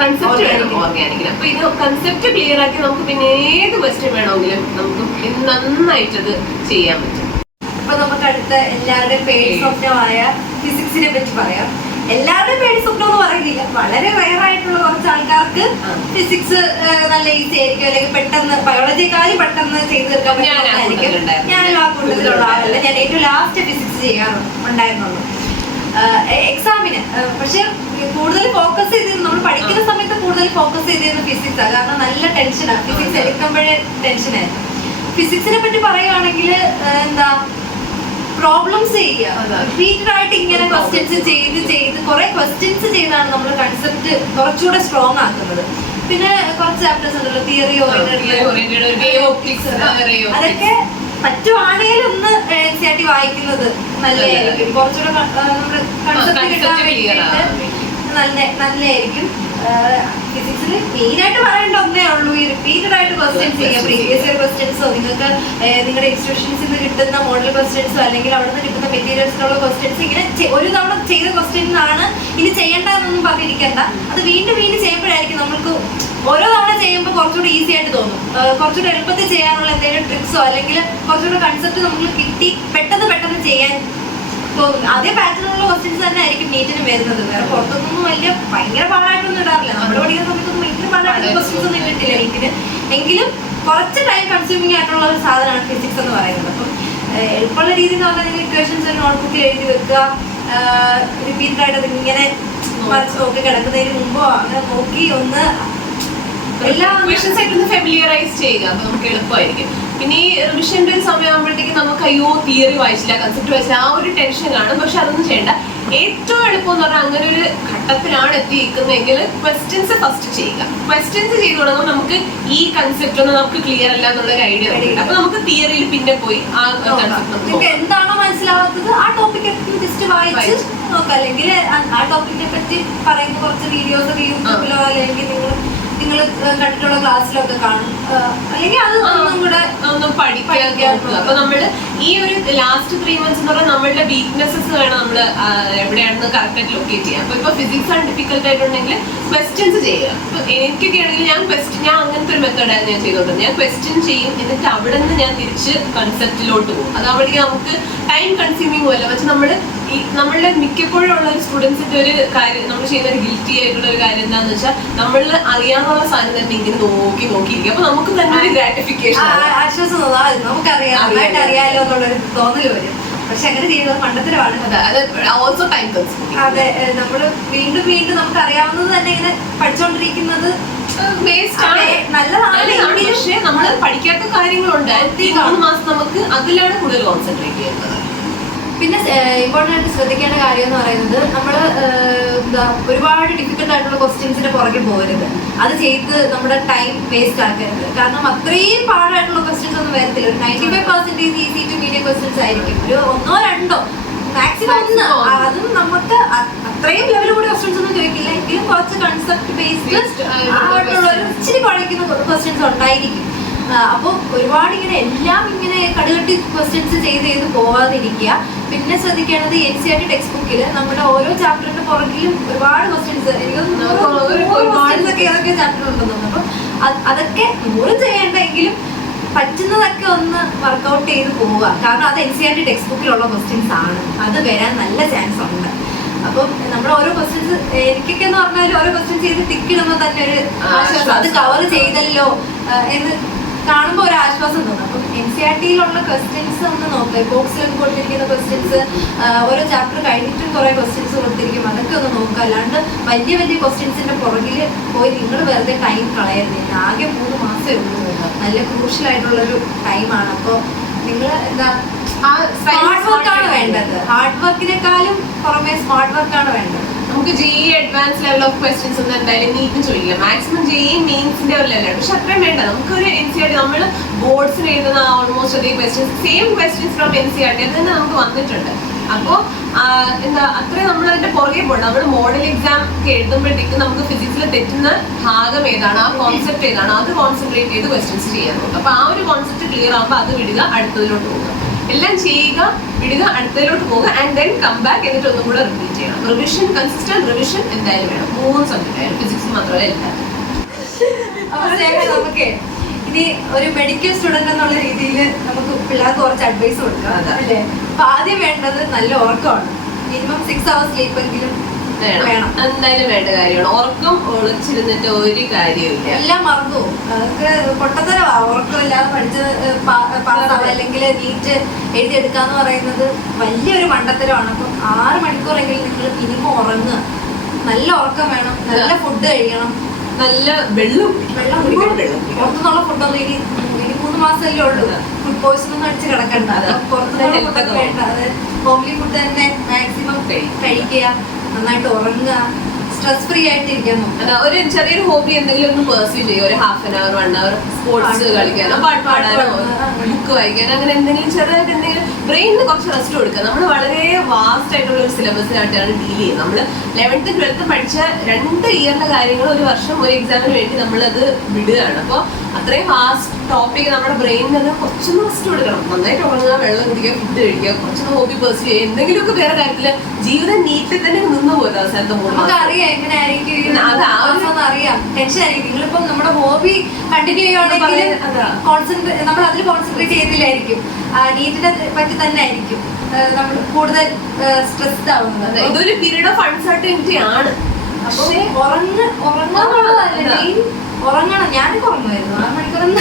കൺസെപ്റ്റ് വേണം ഓർഗാനിക്കിന്. അപ്പൊ ഇത് കൺസെപ്റ്റ് ക്ലിയർ ആക്കി നമുക്ക് പിന്നെ ഏത് ക്വസ്റ്റ്യൻ വേണമെങ്കിലും നമുക്ക് നന്നായിട്ടത് ചെയ്യാൻ പറ്റും. അപ്പൊ നമുക്ക് അടുത്ത എല്ലാവരുടെയും പേടി സ്വപ്നമായ ഫിസിക്സിനെ പറ്റി പറയാം. എല്ലാവരുടെയും പേടി സ്വപ്നം എന്ന് പറയുന്നില്ല, വളരെ റയർ ആയിട്ടുള്ള കുറച്ച് ആൾക്കാർക്ക് ഫിസിക്സ് നല്ല ഈസി ആയിരിക്കും, അല്ലെങ്കിൽ പെട്ടെന്ന് ബയോളജിക്കാലും പെട്ടെന്ന് ചെയ്ത് തീർക്കാൻ പറ്റുന്നതായിരിക്കും. ഞാൻ ആ കൂട്ടത്തിലുള്ള ആളല്ല, ഞാൻ ഏറ്റവും ലാസ്റ്റ് ഫിസിക്സ് ചെയ്യാറുണ്ടായിരുന്നുള്ളൂ എക്സാമിന്. പക്ഷെ കൂടുതൽ ഫോക്കസ് ചെയ്തിരുന്നു, നമ്മൾ പഠിക്കുന്ന സമയത്ത് കൂടുതൽ ഫോക്കസ് ചെയ്തിരുന്നു ഫിസിക്സാണ്. കാരണം നല്ല ടെൻഷനാണ്, ഫിസിക്സ് എടുക്കുമ്പോഴേ ടെൻഷനായിരുന്നു. ഫിസിക്സിനെ പറ്റി പറയുകയാണെങ്കിൽ എന്താ പ്രോബ്ലംസ് ചെയ്യുക, റിപ്പീറ്റഡ് ആയിട്ട് ഇങ്ങനെ ക്വസ്റ്റ്യൻസ് ചെയ്ത് കുറെ ക്വസ്റ്റ്യൻസ് ചെയ്താണ് നമ്മൾ കൺസെപ്റ്റ് കുറച്ചുകൂടെ സ്ട്രോങ് ആക്കുന്നത്. പിന്നെ കുറച്ച് ചാപ്റ്റേഴ്സ് ഉണ്ടല്ലോ, തിയറി ഓറിയന്റഡ്, അതൊക്കെ പറ്റുവാണെങ്കിൽ ഒന്ന് NCERT വായിക്കുന്നത് നല്ലതായിരിക്കും. കുറച്ചുകൂടെ നമ്മുടെ കൺസെപ്റ്റ് കിട്ടാൻ വേണ്ടിയിട്ട് നല്ലതായിരിക്കും. ഫിസിക്സിൽ മെയിൻ ആയിട്ട് പറയേണ്ട ഒന്നേ ഉള്ളൂ, ഈ റിപ്പീറ്റഡ് ആയിട്ട് ക്വസ്റ്റ്യൻസ് ചെയ്യുക. പ്രീവിയസ് ഇയർ ക്വസ്റ്റ്യൻസോ നിങ്ങൾക്ക് നിങ്ങളുടെ ഇൻസ്റ്റിറ്റ്യൂഷൻസിൽ നിന്ന് കിട്ടുന്ന മോഡൽ ക്വസ്റ്റ്യൻസോ അല്ലെങ്കിൽ അവിടെ നിന്ന് കിട്ടുന്ന മെറ്റീരിയൽസിലുള്ള ക്വസ്റ്റ്യൻസ് ഇങ്ങനെ ഒരു തവണ ചെയ്ത ക്വസ്റ്റ്യനാണ് ഇനി ചെയ്യേണ്ടതെന്നൊന്നും പറഞ്ഞിരിക്കേണ്ട. അത് വീണ്ടും ചെയ്യുമ്പോഴായിരിക്കും നമുക്ക് ഓരോ തവണ ചെയ്യുമ്പോൾ കുറച്ചുകൂടി ഈസി ആയിട്ട് തോന്നും. കുറച്ചുകൂടി എളുപ്പത്തിൽ ചെയ്യാനുള്ള എന്തെങ്കിലും ട്രിക്സോ അല്ലെങ്കിൽ കുറച്ചുകൂടി കൺസെപ്റ്റ് നമുക്ക് കിട്ടി പെട്ടെന്ന് ചെയ്യാൻ തോന്നും. അതേ പാറ്റേണിലുള്ള ക്വസ്റ്റ്യൻസ് തന്നെ ആയിരിക്കും നീറ്റിന് വരുന്നത്. വേറെ പുറത്തൊന്നും ഭയങ്കര പാടായിട്ടൊന്നും ഇടാറില്ല. നമ്മുടെ പഠിക്കുന്ന സമയത്തൊന്നും ഭയങ്കര പാടായിട്ടുള്ള ക്വസ്റ്റ്യൻസ് ഒന്നും ഇട്ടിട്ടില്ല നീറ്റിന്. എങ്കിലും കുറച്ച് ടൈം കൺസ്യൂമിങ് ആയിട്ടുള്ള ഒരു സാധനമാണ് ഫിസിക്സ് എന്ന് പറയുന്നത്. അപ്പം എളുപ്പമുള്ള രീതി എന്ന് പറഞ്ഞാൽ നിങ്ങൾ ഇക്വേഷൻസ് ഒരു നോട്ട്ബുക്കിൽ എഴുതി വെക്കുക, റിപ്പീറ്റഡ് ആയിട്ട് അത് ഇങ്ങനെ മറിച്ച് നോക്കി കിടക്കുന്നതിന് മുമ്പോ അങ്ങനെ നോക്കി ഒന്ന് എല്ലാ ഇക്വേഷൻസ് ആയിട്ട് ഒന്ന് ഫെമിലിയറൈസ് ചെയ്യുക. അപ്പൊ നമുക്ക് എളുപ്പമായിരിക്കും. പിന്നെ ഈ റിവിഷന്റെ ഒരു സമയമാകുമ്പോഴത്തേക്ക് നമുക്ക് അയ്യോ തിയറി വായിച്ചില്ല, കൺസെപ്റ്റ് വായിച്ചില്ല, ആ ഒരു ടെൻഷൻ കാണും. പക്ഷെ അതൊന്നും ചെയ്യേണ്ട. ഏറ്റവും എളുപ്പം എന്ന് പറഞ്ഞാൽ അങ്ങനെ ഒരു ഘട്ടത്തിലാണ് എത്തിയിരിക്കുന്നതെങ്കിൽ ക്വസ്റ്റ്യൻസ് ഫസ്റ്റ് ചെയ്യുക. ക്വസ്റ്റ്യൻസ് ചെയ്ത് തുടങ്ങുമ്പോൾ നമുക്ക് ഈ കൺസെപ്റ്റ് ഒന്നും നമുക്ക് ക്ലിയർ അല്ല എന്നുള്ളൊരു ഐഡിയ വരും. അപ്പൊ നമുക്ക് തിയറിയിൽ പിന്നെ പോയി ആ കൺസെപ്റ്റ് എന്താണോ മനസ്സിലാവാത്തത് ആ ടോപ്പിക് ജസ്റ്റ് വായിച്ച് നോക്കാം. അല്ലെങ്കിൽ ആ ടോപ്പിക്കിനെ പറ്റി പറയുമ്പോൾ കുറച്ച് വീഡിയോസ് യൂട്യൂബിലോ അല്ലെങ്കിൽ നിങ്ങൾ കണ്ടിട്ടുള്ള ക്ലാസ്സിലൊക്കെ കാണും. അല്ലെങ്കിൽ അത് ഒന്നും കൂടെ ഒന്നും പഠിക്കാൻ. അപ്പൊ നമ്മള് ഈ ഒരു ലാസ്റ്റ് 3 months എന്ന് പറഞ്ഞാൽ നമ്മളുടെ വീക്ക്നെസ്സസ് വേണം നമ്മൾ എവിടെയാണെന്ന് കറക്റ്റ് ആയിട്ട് ലൊക്കേറ്റ് ചെയ്യാം. അപ്പൊ ഇപ്പൊ ഫിസിക്സ് ആണ് ഡിഫിക്കൽട്ട് ആയിട്ടുണ്ടെങ്കിൽ ക്വസ്റ്റ്യൻസ് ചെയ്യുക. ഇപ്പൊ എനിക്കൊക്കെ ആണെങ്കിൽ ഞാൻ അങ്ങനത്തെ ഒരു മെത്തേഡായിരുന്നു ഞാൻ ചെയ്തോണ്ടത്. ഞാൻ ക്വസ്റ്റ്യൻ ചെയ്യും, എന്നിട്ട് അവിടെ നിന്ന് ഞാൻ തിരിച്ച് കൺസെപ്റ്റിലോട്ട് പോകും. അതാവുമ്പോഴേക്കും നമുക്ക് ടൈം കൺസ്യൂമിങ് അല്ല. പക്ഷെ നമ്മളുടെ മിക്കപ്പോഴും ഉള്ള ഒരു സ്റ്റുഡൻസിന്റെ ഒരു കാര്യം, നമ്മൾ ചെയ്യുന്ന ഒരു ഗിൽറ്റി ആയിട്ടുള്ള ഒരു കാര്യം എന്താണെന്ന് വെച്ചാൽ നമ്മൾ അറിയാവുന്ന സാധനം തന്നെ ഇങ്ങനെ നോക്കിയിരിക്കും. അപ്പൊ നമുക്ക് തന്നെ ഒരു ഗ്രാറ്റിഫിക്കേഷൻ, ആശ്വാസം തോന്നാം, നമുക്കറിയാം അറിയാലോ എന്നുള്ളൊരു തോന്നൽ വരും. പക്ഷെ അങ്ങനെ ചെയ്യുന്നത് പണ്ടത്തരമാണ്. Also time consuming. അതെ, നമ്മൾ വീണ്ടും നമുക്ക് അറിയാവുന്നത് തന്നെ ഇങ്ങനെ പഠിച്ചുകൊണ്ടിരിക്കുന്നത് നല്ലതാണ്. പക്ഷെ നമ്മൾ പഠിക്കാത്ത കാര്യങ്ങളുണ്ട്. ഈ 3 മാസം നമുക്ക് അതിലാണ് കൂടുതൽ കോൺസെൻട്രേറ്റ് ചെയ്യുന്നത്. പിന്നെ ഇമ്പോർട്ടൻ്റ് ആയിട്ട് ശ്രദ്ധിക്കേണ്ട കാര്യം എന്ന് പറയുന്നത് നമ്മൾ എന്താ ഒരുപാട് ഡിഫിക്കൽട്ട് ആയിട്ടുള്ള ക്വസ്റ്റ്യൻസിന്റെ പുറകെ പോകരുത്. അത് ചെയ്ത് നമ്മുടെ ടൈം വേസ്റ്റ് ആക്കരുത്. കാരണം അത്രയും പാടായിട്ടുള്ള ക്വസ്റ്റ്യൻസ് ഒന്നും വരത്തില്ല. ഒരു 95% ഈസി ടു മീഡിയം ക്വസ്റ്റ്യൻസ് ആയിരിക്കും. ഒരു 1-2 മാക്സിമം 1. അതും നമുക്ക് അത്രയും ലെവൽ കൂടി ക്വസ്റ്റ്യൻസ് ഒന്നും ചോദിക്കില്ല. എങ്കിലും കുറച്ച് കൺസെപ്റ്റ് ബേസ്ഡ് ആയിട്ടുള്ള ഒരു ഇച്ചിരി കുഴയ്ക്കുന്ന ക്വസ്റ്റ്യൻസ് ഉണ്ടായിരിക്കും. അപ്പോൾ ഒരുപാട് ഇങ്ങനെ എല്ലാം ഇങ്ങനെ കടുകട്ടി ക്വസ്റ്റ്യൻസ് ചെയ്ത് പോവാതിരിക്കുക. പിന്നെ ശ്രദ്ധിക്കേണ്ടത് NCERT ടെക്സ്റ്റ് ബുക്കിൽ നമ്മുടെ ഓരോ ചാപ്റ്ററിന്റെ പുറകിലും ഒരുപാട് ക്വസ്റ്റ്യൻസ് ഏതൊക്കെ ചാപ്റ്റർ ഉണ്ടെന്ന്. അപ്പം അതൊക്കെ നൂറ് ചെയ്യേണ്ടെങ്കിലും പറ്റുന്നതൊക്കെ ഒന്ന് വർക്കൗട്ട് ചെയ്ത് പോവുക. കാരണം അത് NCERT ടെക്സ്റ്റ് ബുക്കിലുള്ള ക്വസ്റ്റ്യൻസ് ആണ്. അത് വരാൻ നല്ല ചാൻസ് ഉണ്ട്. അപ്പം നമ്മൾ ഓരോ ക്വസ്റ്റ്യൻസ് എനിക്കൊക്കെ എന്ന് പറഞ്ഞാൽ ഓരോ ക്വസ്റ്റ്യൻ ചെയ്ത് ടിക്കിടുമ്പോൾ തന്നെ ഒരു ആശ്വാസം, അത് കവർ ചെയ്തല്ലോ എന്ന് കാണുമ്പോൾ ഒരു ആശ്വാസം തോന്നും. അപ്പം NCERTയിലുള്ള ക്വസ്റ്റ്യൻസ് ഒന്ന് നോക്കുക. ബോക്സിലൊക്കെ കൊടുത്തിരിക്കുന്ന ക്വസ്റ്റ്യൻസ് ഓരോ ചാപ്റ്റർ കഴിഞ്ഞിട്ടും കുറേ ക്വസ്റ്റ്യൻസ് കൊടുത്തിരിക്കും. അതൊക്കെ ഒന്ന് നോക്കുക. അല്ലാണ്ട് വലിയ വലിയ ക്വസ്റ്റ്യൻസിന്റെ പുറകിൽ പോയി നിങ്ങൾ വെറുതെ ടൈം കളയരുത്. ആകെ 3 മാസമേ ഉള്ളൂ. നല്ല ക്രൂഷ്യൽ ആയിട്ടുള്ളൊരു ടൈമാണ്. അപ്പോൾ നിങ്ങൾ എന്താ സ്മാർട്ട് വർക്കാണ് വേണ്ടത്. ഹാർഡ് വർക്കിനെക്കാളും പുറമെ സ്മാർട്ട് വർക്കാണ് വേണ്ടത്. നമുക്ക് JEE advance level of questions ഒന്നും എന്തായാലും നീറ്റ് ചോദിക്കില്ല. മാക്സിമം JEE മെയിൻസിന്റെ ഒരു ലെവലാണ്. പക്ഷെ അത്രയും വേണ്ട. നമുക്കൊരു NCERT നമ്മൾ ബോർഡ്സിന് എഴുതുന്ന ഓൾമോസ്റ്റ് അതേ questions, same questions from NCERT അത് തന്നെ നമുക്ക് വന്നിട്ടുണ്ട്. അപ്പോൾ എന്താ അത്രയും നമ്മൾ അതിന്റെ പുറകെ പോകണം. നമ്മൾ മോഡൽ എക്സാം ഒക്കെ എഴുതുമ്പോഴത്തേക്കും നമുക്ക് ഫിസിക്സിൽ തെറ്റുന്ന ഭാഗം ഏതാണ്, ആ കോൺസെപ്റ്റ് ഏതാണ്, അത് കോൺസെൻട്രേറ്റ് ചെയ്ത് ക്വസ്റ്റ്യൻസ് ചെയ്യാൻ നോക്കും. അപ്പോൾ ആ ഒരു കോൺസെപ്റ്റ് ക്ലിയർ ആകുമ്പോൾ അത് വിടുക, അടുത്തതിലോട്ട് പോകുക. എല്ലാം ചെയ്യുക, വിടുക, അടുത്തതിലോട്ട് പോകുക, ആൻഡ് ദെൻ കം ബാക്ക്. എന്നിട്ട് ഒന്നും കൂടെ റിപ്പീറ്റ് ചെയ്യണം. റിവിഷൻ, കൺസിസ്റ്റന്റ് റിവിഷൻ എന്തായാലും വേണം. 3 സബ്ജക്റ്റ് ആയാലും ഫിസിക്സ് മാത്രമല്ല എല്ലാം. നമുക്ക് ഇനി ഒരു മെഡിക്കൽ സ്റ്റുഡന്റ് എന്നുള്ള രീതിയിൽ നമുക്ക് പിള്ളേർക്ക് കുറച്ച് അഡ്വൈസ് കൊടുക്കാം അല്ലേ? അപ്പൊ ആദ്യം വേണ്ടത് നല്ല ഉറക്കമാണ്. മിനിമം 6 hours സ്ലീപ്പെങ്കിലും വേണം. എന്തായാലും വേണ്ട കാര്യമാണ്. ഉറക്കം ഒളിച്ചിരുന്നിട്ട് ഒരു കാര്യമില്ല. എല്ലാം മറന്നു. അതൊക്കെ പൊട്ടത്തരവാ. ഉറക്കമില്ലാതെ പഠിച്ച് പാസ്സാവുക അല്ലെങ്കിൽ നീറ്റ് എഴുതിയെടുക്കാന്ന് പറയുന്നത് വലിയൊരു മണ്ടത്തരമാണ്. അപ്പം 6 മണിക്കൂറെങ്കിലും നിങ്ങൾ മിനിമം ഉറങ്ങുക. നല്ല ഉറക്കം വേണം. നല്ല ഫുഡ് കഴിക്കണം. നല്ല വെള്ളം കുടിക്കണം. പുറത്തുനിന്നുള്ള ഫുഡൊന്നും ഇനി 3 മാസമല്ലേ ഉള്ളൂ. ഫുഡ് പോയ്സൺ ഒന്നും അടിച്ച് കിടക്കണ്ട. പുറത്തുനിന്നുള്ള ഫുഡൊക്കെ വേണ്ട. അതായത് ഹോംലി ഫുഡ് തന്നെ മാക്സിമം കഴിക്കുക. നന്നായിട്ട് ഉറങ്ങുക. സ്ട്രെസ് ഫ്രീ ആയിട്ട് ഇരിക്കാൻ നോക്കുക. ഒരു ചെറിയൊരു ഹോബി എന്തെങ്കിലും ഒന്ന് പെർസ്യൂ ചെയ്യുക. ഒരു 1/2 hour 1 hour സ്പോർട്സ് കളിക്കാനോ പാട്ട് പാടാനോ ബുക്ക് വായിക്കാനോ അങ്ങനെ എന്തെങ്കിലും ചെറുതായിട്ട് എന്തെങ്കിലും ബ്രെയിനിന് കുറച്ച് റെസ്റ്റ് കൊടുക്കുക. നമ്മൾ വളരെ വാസ്റ്റ് ആയിട്ടുള്ള ഒരു സിലബസിനായിട്ടാണ് ഡീൽ ചെയ്യുന്നത്. നമ്മൾ 11th 12th പഠിച്ച 2 ഇയറിന്റെ കാര്യങ്ങൾ ഒരു വർഷം ഒരു എക്സാമിന് വേണ്ടി നമ്മളത് വിടുകയാണ്. അപ്പോൾ അത്രയും വാസ്റ്റ് ടോപ്പിക് നമ്മുടെ ബ്രെയിനിന് അത് കുറച്ചൊന്ന് റെസ്റ്റ് കൊടുക്കണം. നന്നായിട്ട് ഉറങ്ങുക, വെള്ളം കുടിക്കുക, ഫുഡ് കഴിക്കുക, കുറച്ചൊന്ന് ഹോബി പെർസ്യൂ ചെയ്യുക. എന്തെങ്കിലുമൊക്കെ വേറെ കാര്യത്തിൽ ജീവിതം നീറ്റിൽ തന്നെ നിന്ന് പോകുന്നത് അവസാനത്തെ 3 മാസം. നമുക്കറിയാം എങ്ങനെയായിരിക്കും, അറിയാം. ടെൻഷൻ ആയിരിക്കും. നിങ്ങളിപ്പം നമ്മുടെ ഹോബി കണ്ടിന്യൂ ചെയ്യുകയാണെങ്കിൽ നമ്മൾ അതിൽ കോൺസെൻട്രേറ്റ് ചെയ്തില്ലായിരിക്കും. നീറ്റിനെ പറ്റി തന്നെ ആയിരിക്കും നമ്മൾ കൂടുതൽ സ്ട്രെസ്ഡ് ആവുന്നത്. ഇതൊരു പീരീഡ് ഓഫ് അൺസർട്ടനിറ്റി ആണ്. പക്ഷേ ഉറങ്ങണം. ഞാനൊക്കെ ഉറങ്ങുമായിരുന്നു. 6 മണിക്കൂറൊന്നും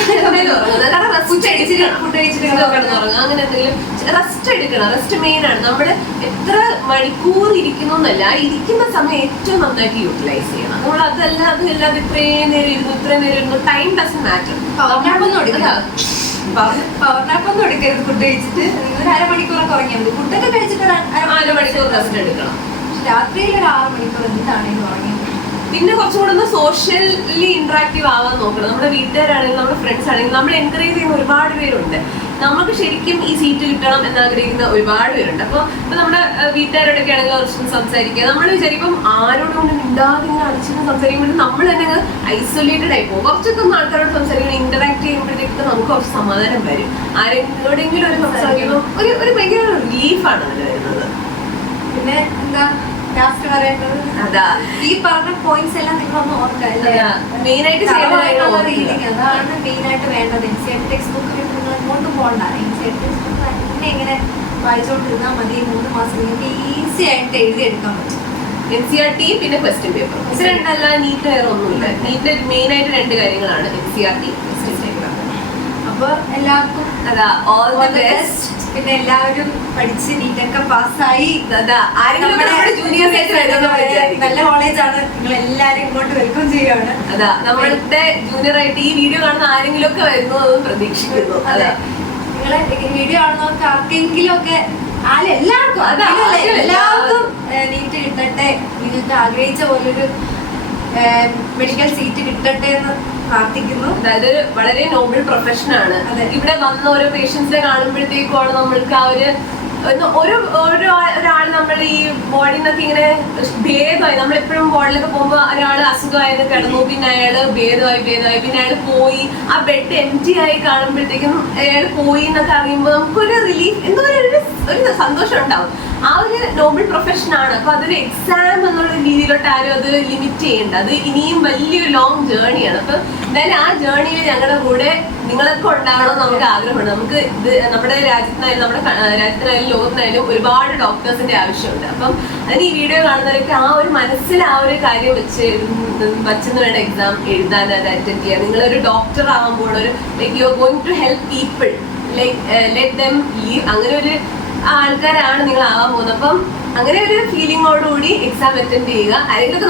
അങ്ങനെ എന്തെങ്കിലും റെസ്റ്റ് എടുക്കണം. റെസ്റ്റ് മെയിൻ ആണ്. നമ്മൾ എത്ര മണിക്കൂർ ഇരിക്കുന്നു എന്നല്ല, ഇരിക്കുന്ന സമയം ഏറ്റവും നന്നായിട്ട് യൂട്ടിലൈസ് ചെയ്യണം. നമ്മൾ അതല്ലാതെ ഇത്രയും നേരം ഇരുന്നു ടൈം ഡസന്റ് മാറ്റർ. പവർനാപ്പൊന്നും എടുക്കരുത്. ഫുഡ് കഴിച്ചിട്ട് ഒരു 1/2 മണിക്കൂറൊക്കെ ഉറങ്ങിയാൽ മതി. ഫുഡൊക്കെ കഴിച്ചിട്ട് 1/2 മണിക്കൂർ റെസ്റ്റ് എടുക്കണം. രാത്രിയിൽ ഒരു 6 മണിക്കൂർ എന്താണെങ്കിലും ഉറങ്ങിയാൽ. പിന്നെ കുറച്ചും കൂടെ ഒന്ന് സോഷ്യലി ഇന്ററാക്റ്റീവ് ആവാൻ നോക്കണം. നമ്മുടെ വീട്ടുകാരാണെങ്കിലും നമ്മുടെ ഫ്രണ്ട്സ് ആണെങ്കിലും നമ്മൾ എൻകറേജ് ചെയ്യുന്ന ഒരുപാട് പേരുണ്ട്. നമുക്ക് ശരിക്കും ഈ സീറ്റ് കിട്ടണം എന്നാഗ്രഹിക്കുന്ന ഒരുപാട് പേരുണ്ട്. അപ്പോൾ ഇപ്പൊ നമ്മുടെ വീട്ടുകാരോടൊക്കെ ആണെങ്കിൽ കുറച്ചൊന്ന് സംസാരിക്കുക. നമ്മൾ വിചാരിക്കും ആരോടും കൊണ്ട് മിണ്ടാതെ ഇങ്ങനെ അടിച്ചൊന്ന് സംസാരിക്കുമ്പോൾ നമ്മൾ തന്നെ ഐസൊലേറ്റഡ് ആയി പോകും. കുറച്ചൊക്കെ ഒന്ന് ആൾക്കാരോട് സംസാരിക്കുമ്പോൾ ഇന്ററാക്ട് ചെയ്യുമ്പോഴത്തേക്ക് നമുക്ക് കുറച്ച് സമാധാനം വരും. ആരെങ്കിലോടെങ്കിലും ഒരു സംസാരിക്കുമ്പോൾ ഒരു ഭയങ്കര റിലീഫാണ് അതിൽ വരുന്നത്. പിന്നെ എന്താ ലാസ്റ്റ് പറയേണ്ടത്, അതാ ഈ പറഞ്ഞ പോയിന്റ്സ് എല്ലാം നിങ്ങളൊന്ന് ഓർക്കുക. മെയിൻ ആയിട്ട് അതാണ് മെയിൻ ആയിട്ട് വേണ്ടത്. NCERT ടെക്സ്റ്റ് ബുക്ക് നിങ്ങൾ അങ്ങോട്ട് പോകണ്ട. NCERT ടെക്സ്റ്റ് ബുക്ക് തന്നെ ഇങ്ങനെ വായിച്ചോണ്ടിരുന്നാൽ മതി. 3 മാസം നിങ്ങൾക്ക് ഈസി ആയിട്ട് എഴുതിയെടുക്കാൻ പറ്റും. NCERT പിന്നെ ക്വസ്റ്റ്യൻ പേപ്പർ. ഇത് രണ്ടല്ല, നീറ്റ് വേറെ ഒന്നുമില്ല. നീറ്റ് മെയിൻ ആയിട്ട് 2 കാര്യങ്ങളാണ് NCERT ക്വസ്റ്റ്യൻ പേപ്പർ. അപ്പൊ എല്ലാവർക്കും അതാ all all the the best. best. പിന്നെ എല്ലാവരും പഠിച്ച് നീറ്റൊക്കെ പാസ്സായി അതാ ആരെങ്കിലും ജൂനിയേഴ്സ് ആയിട്ട് വരുമെന്ന് വിചാരിക്കും. നല്ല കോളേജാണ്, നിങ്ങൾ എല്ലാരും ഇങ്ങോട്ട് വെൽക്കം ചെയ്യുകയാണ്. അതാ നമ്മളുടെ ജൂനിയർ ആയിട്ട് ഈ വീഡിയോ കാണുന്ന ആരെങ്കിലും ഒക്കെ വരുന്നു എന്ന് പ്രതീക്ഷിക്കുന്നു. അതെ, നിങ്ങളെ വീഡിയോ കാണുന്നവർക്ക് ആർക്കെങ്കിലും ഒക്കെ എല്ലാവർക്കും അതാ, എല്ലാവർക്കും നീറ്റ് കിട്ടട്ടെ, നിങ്ങൾക്ക് ആഗ്രഹിച്ച പോലൊരു മെഡിക്കൽ സീറ്റ് കിട്ടട്ടെ എന്ന് പ്രാർത്ഥിക്കുന്നു. അതായത് വളരെ നോബിൾ പ്രൊഫഷൻ ആണ്. അതെ. ഇവിടെ വന്ന ഓരോ പേഷ്യൻസിനെ കാണുമ്പോഴത്തേക്കുമാണ് നമ്മൾക്ക് ആ ഒരാൾ നമ്മൾ ഈ ബോഡിയിൽ നിന്നൊക്കെ ഇങ്ങനെ ഭേദമായി, നമ്മളെപ്പോഴും ബോഡിലൊക്കെ പോകുമ്പോൾ ഒരാൾ അസുഖമായത് കിടന്നു, പിന്നെ അയാൾ ഭേദമായി പിന്നെ അയാൾ പോയി, ആ ബെഡ് എം ടി ആയി കാണുമ്പോഴത്തേക്കും അയാൾ പോയി എന്നൊക്കെ അറിയുമ്പോൾ നമുക്കൊരു റിലീഫ്, എന്തോ ഒരു സന്തോഷം ഉണ്ടാവും. ആ ഒരു നോബിൾ പ്രൊഫഷൻ ആണ്. അപ്പൊ അതൊരു എക്സാം എന്നുള്ള രീതിയിലോട്ട് ആരും അത് ലിമിറ്റ് ചെയ്യേണ്ട. അത് ഇനിയും വലിയൊരു ലോങ് ജേർണിയാണ്. അപ്പൊ എന്തായാലും ആ ജേർണിയിൽ ഞങ്ങളുടെ കൂടെ നിങ്ങളൊക്കെ ഉണ്ടാവണം നമുക്ക് ആഗ്രഹമുണ്ട്. നമുക്ക് ഇത് നമ്മുടെ രാജ്യത്തിനായാലും രാജ്യത്തിനായാലും ലോകത്തിനായാലും ഒരുപാട് ഡോക്ടേഴ്സിന്റെ ആവശ്യമുണ്ട്. അപ്പം അതിന് ഈ വീഡിയോ കാണുന്നവരൊക്കെ ആ ഒരു മനസ്സിൽ ആ ഒരു കാര്യം വച്ചെന്ന് വേണ്ട എക്സാം എഴുതാൻ, അത് അറ്റൻഡ് ചെയ്യാൻ. നിങ്ങളൊരു ഡോക്ടർ ആകുമ്പോൾ ഒരു like you are going to help people, like let them leave, അങ്ങനെ ഒരു ആൾക്കാരാണ് നിങ്ങൾ ആവാൻ പോകുന്നത്. അപ്പം അങ്ങനെ ഒരു ഫീലിങ്ങോടുകൂടി എക്സാം അറ്റൻഡ് ചെയ്യുക. ആരെങ്കിലൊക്കെ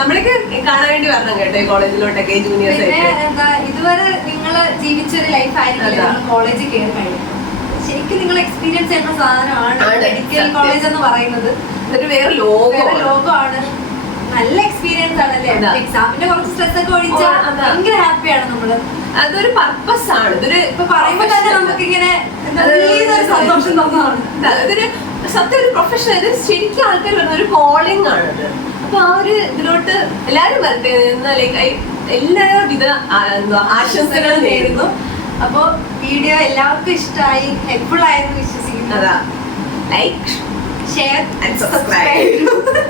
നമ്മളെയൊക്കെ കാണാൻ വേണ്ടി വരണം കേട്ടോ കോളേജിലോട്ടൊക്കെ, ജൂനിയേഴ്സ് പിന്നെ ആയിട്ട്. എന്താ, ഇതുവരെ നിങ്ങൾ ജീവിച്ചൊരു ലൈഫ് ആയിരിക്കില്ല കോളേജിൽ കയറി കഴിഞ്ഞു. ശരിക്കും നിങ്ങൾ എക്സ്പീരിയൻസ് ചെയ്യുന്ന സാധനമാണ് മെഡിക്കൽ കോളേജ് എന്ന് പറയുന്നത്. ഇതൊരു വേറെ ലോകമാണ്. നല്ല എക്സ്പീരിയൻസ് ആണല്ലേ. എക്സാമിന്റെ കുറച്ച് സ്ട്രെസ് ഒക്കെ ഒഴിച്ചാൽ ഭയങ്കര ഹാപ്പിയാണ് നമ്മള്. അതൊരു പർപ്പസ് ആണ്. ഇതൊരു ഇപ്പൊ പറയുമ്പോ തന്നെ നമുക്ക് ഇങ്ങനെ സന്തോഷം തോന്നുന്നതാണ്. അതൊരു സത്യം ഒരു പ്രൊഫഷൻ. ഇത് ശരിക്കും ആൾക്കാർ വരുന്ന ഒരു കോളിംഗ് ആണത്. അപ്പൊ ആ ഒരു ഇതിലോട്ട് എല്ലാരും വരട്ടെ, ലൈക്ക് എല്ലാവിധ ആശംസകൾ നേരുന്നു. അപ്പൊ വീഡിയോ എല്ലാവർക്കും ഇഷ്ടമായി, ഹെൽപ്ഫുൾ ആയെന്ന് വിശ്വസിക്കുന്നു. അതാ, ലൈക്ക് ഷെയർ ആൻഡ് സബ്സ്ക്രൈബ്.